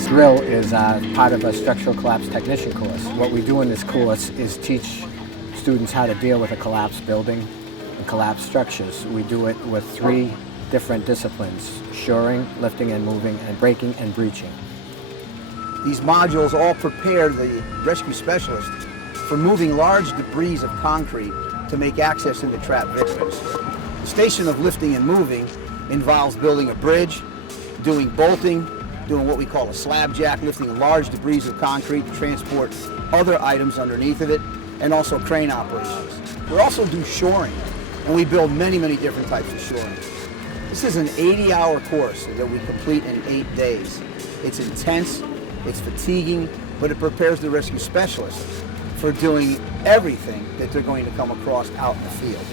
This drill is part of a structural collapse technician course. What we do in this course is teach students how to deal with a collapsed building and collapsed structures. We do it with 3 different disciplines: shoring, lifting and moving, and breaking and breaching. These modules all prepare the rescue specialist for moving large debris of concrete to make access into trapped victims. The station of lifting and moving involves building a bridge, doing bolting, doing what we call a slab jack, lifting large debris of concrete to transport other items underneath of it, and also crane operations. We also do shoring, and we build many, many different types of shoring. This is an 80-hour course that we complete in 8 days. It's intense, it's fatiguing, but it prepares the rescue specialist for doing everything that they're going to come across out in the field.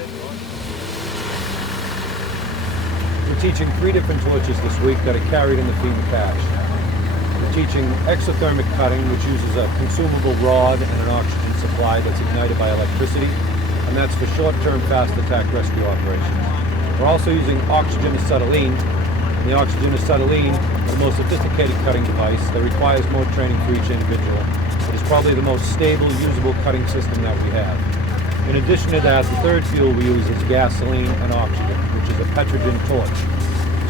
We're teaching 3 different torches this week that are carried in the feed and catch. We're teaching exothermic cutting, which uses a consumable rod and an oxygen supply that's ignited by electricity, and that's for short-term fast attack rescue operations. We're also using oxygen acetylene, and the oxygen acetylene is the most sophisticated cutting device that requires more training for each individual. It is probably the most stable, usable cutting system that we have. In addition to that, the third fuel we use is gasoline and oxygen, which is a petrogen torch.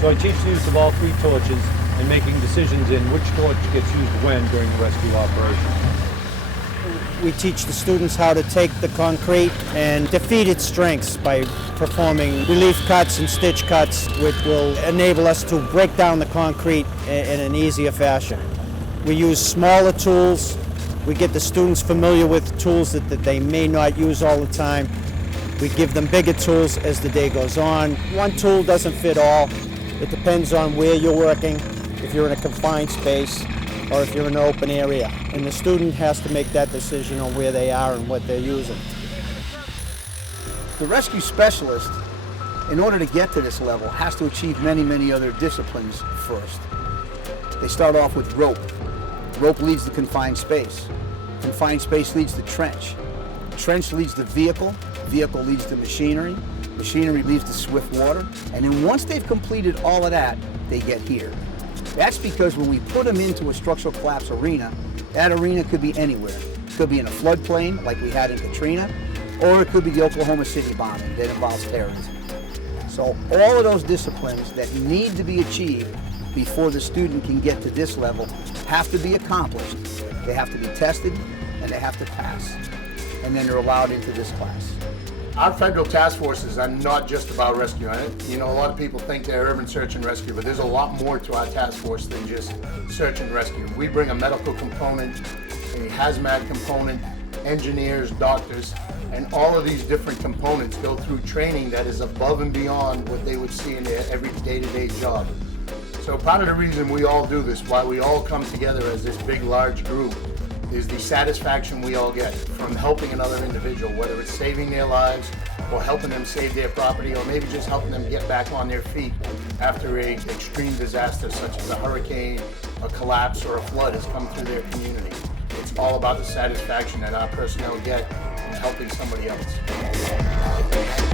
So I teach the use of all 3 torches and making decisions in which torch gets used when during the rescue operation. We teach the students how to take the concrete and defeat its strengths by performing relief cuts and stitch cuts, which will enable us to break down the concrete in an easier fashion. We use smaller tools. We get the students familiar with tools that they may not use all the time. We give them bigger tools as the day goes on. One tool doesn't fit all. It depends on where you're working, if you're in a confined space, or if you're in an open area. And the student has to make that decision on where they are and what they're using. The rescue specialist, in order to get to this level, has to achieve many, many other disciplines first. They start off with rope. Rope leads the confined space. Confined space leads the trench. Trench leads the vehicle. Vehicle leads the machinery. Machinery leads the swift water. And then once they've completed all of that, they get here. That's because when we put them into a structural collapse arena, that arena could be anywhere. It could be in a floodplain like we had in Katrina, or it could be the Oklahoma City bombing that involves terrorism. So all of those disciplines that need to be achieved before the student can get to this level have to be accomplished. They have to be tested and they have to pass. And then they're allowed into this class. Our federal task forces are not just about rescue. You know, a lot of people think they're urban search and rescue, but there's a lot more to our task force than just search and rescue. We bring a medical component, a hazmat component, engineers, doctors, and all of these different components go through training that is above and beyond what they would see in their every day-to-day job. So part of the reason we all do this, why we all come together as this big, large group, is the satisfaction we all get from helping another individual, whether it's saving their lives or helping them save their property, or maybe just helping them get back on their feet after an extreme disaster such as a hurricane, a collapse, or a flood has come through their community. It's all about the satisfaction that our personnel get in helping somebody else.